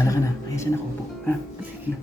Wala ka na. Kaya saan ako upo? Ha? Sige na.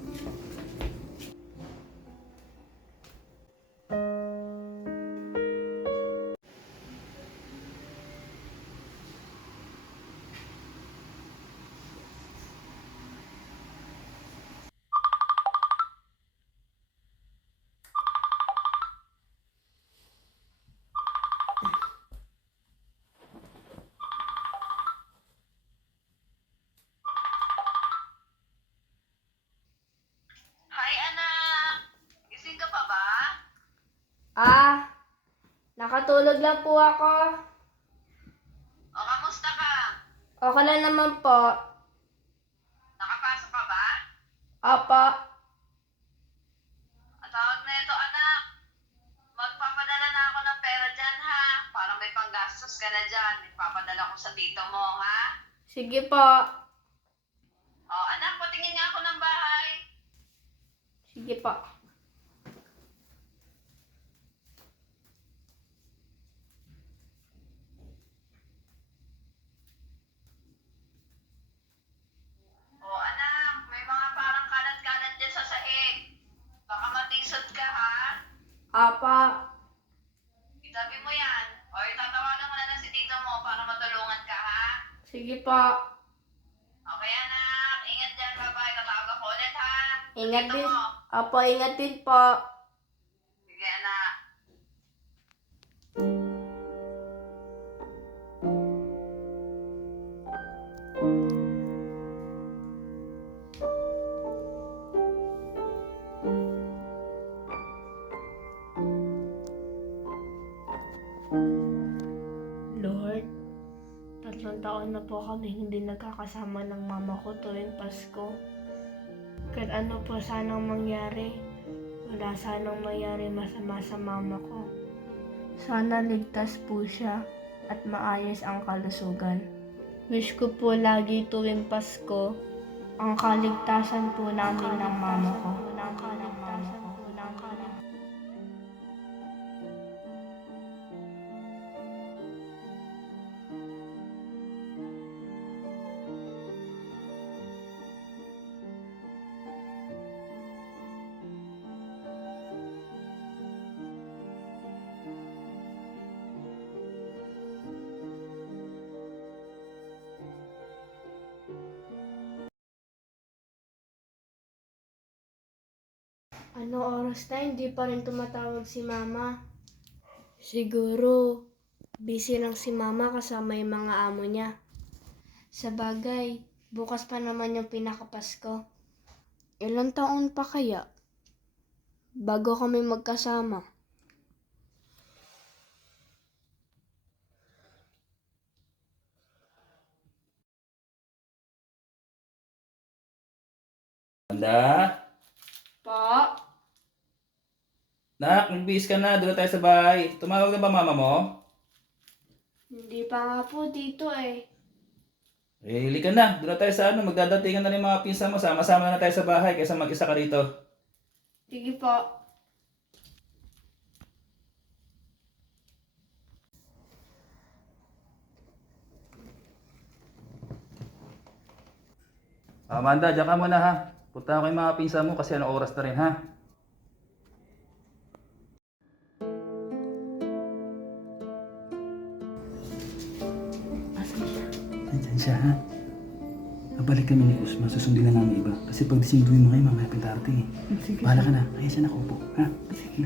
Nakatulog lang po ako. O, kamusta ka? Okay lang naman po. Nakapasok ka ba? Opo. Ang tawag na ito, anak. Magpapadala na ako ng pera dyan, ha? Para may panggastos ka na dyan. Ipapadala ko sa tito mo, ha? Sige po. O, anak, patingin nga ako ng bahay. Sige po. Sige po. Okay, anak. Ingat dyan. Bye-bye. Tatawag ako ulit, ha? Ingat Tito din. mo. Opo, ingat din po. Po kami hindi nagkakasama ng mama ko tuwing Pasko. Kahit ano po sanang mangyari, wala sanang mangyari masama sa mama ko. Sana ligtas po siya at maayos ang kalusugan. Wish ko po lagi tuwing Pasko ang kaligtasan po namin ng mama ko. Ang kaligtasan. Ano oras na hindi pa rin tumatawag si mama? Siguro, busy lang si mama kasama yung mga amo niya. Sa bagay, bukas pa naman yung pinakapasko. Ilang taon pa kaya? Bago kami magkasama. Anda? Pa? Nak, nagbihis ka na. Doon tayo sa bahay. Tumawag na ba mama mo? Hindi pa nga po dito eh. Eh, hili ka na. Doon tayo sa ano. Magdadatingan na rin mga pinsan mo. Sama-sama na tayo sa bahay kaysa mag-isa ka rito. Sige po. Amanda, diyan ka muna ha. Punta ko yung mga pinsan mo kasi ano oras na rin ha. Siya ha. Babalik kami ni Usma. Susundin na namin iba. Kasi pag disinduin mo kayo, mamaya pintarte eh. Sige. Bahala ka na. Kaya saan ako upo. Ha? Sige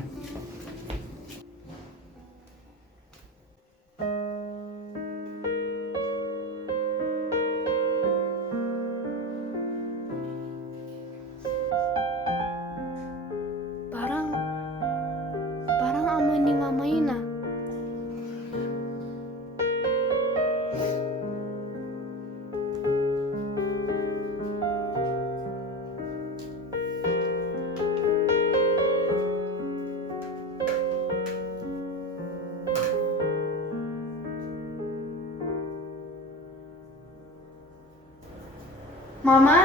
Mama?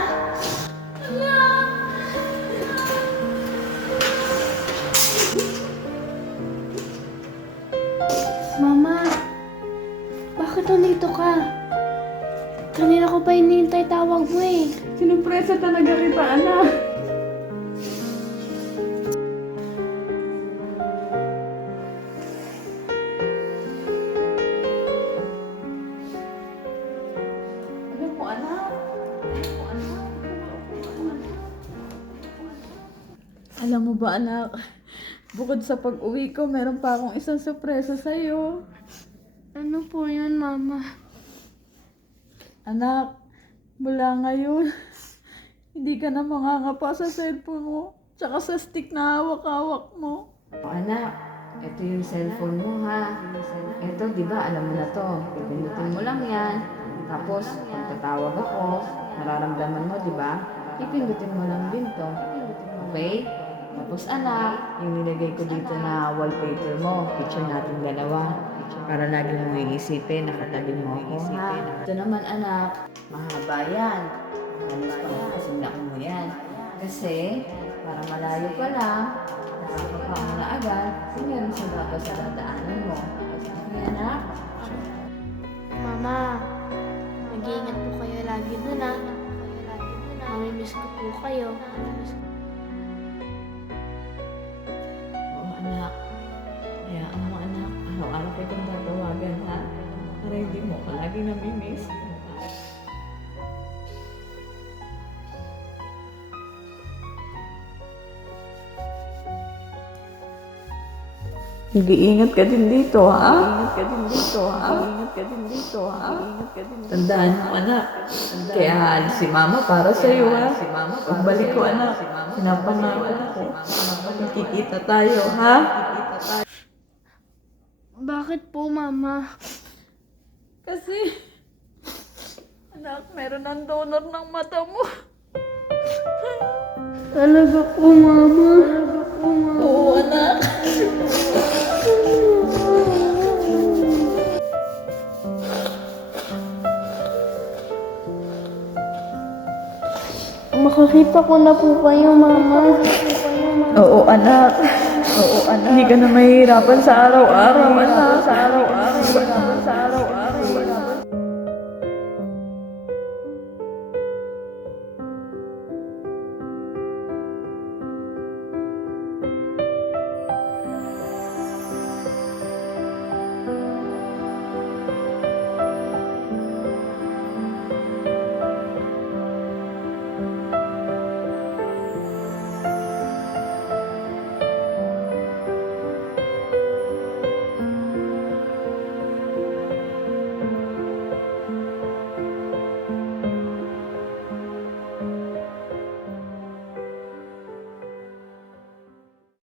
Mama, bakit nandito ka? Kanina ko pa hinihintay tawag mo eh. Sinupresa talaga kita, anak. Alam mo ba, anak? Bukod sa pag-uwi ko, meron pa akong isang sorpresa sa'yo. Ano po yun, Mama? Anak, mula ngayon, hindi ka na mangangapa sa cellphone mo, tsaka sa stick na hawak-hawak mo. O anak, ito yung cellphone mo ha. Ito, di ba, alam mo na to. Pipindutin mo lang yan. Tapos, pag tatawag ako, nararamdaman mo, di ba? Pipindutin mo lang din to. Okay? Tapos anak, yung nilagay ko dito na wallpaper mo, picture natin dalawa. Para lagi mong iisipin, nakatabi mo ako ha. Ito naman anak, mahaba yan. Halos pa nakasinak mo yan. Kasi, para malayo ka lang, nakakapa mo na agad, kung meron sa baba sa dadaanan mo. Okay anak? Mama, mag-iingat po kayo lagi dun ah. Mamimiss ko po kayo. Oo anak. Kaya ano anak, araw-araw ko itong tatawagan ha. Para hindi mo ka lagi namimiss. Mag-iingat ka din dito, ha? Mag-iingat ka din dito, ha? Mag-iingat ka din dito, ha? Mag-iingat ka din dito. Tandaan mo anak. Kaya si mama para sa iyo ha. Si mama Pagbalik ko, anak, pinapangako ko. Magkikita tayo, ha? Bakit po, Mama? Kasi, anak, meron ng donor ng mata mo. Talaga po, Mama. Talaga po, Mama. Oo, anak. Makakita ko na po kayo, Mama. Oo, anak. Oo, anak. Hindi ka na mahihirapan sa araw-araw, anak. Sa araw-araw.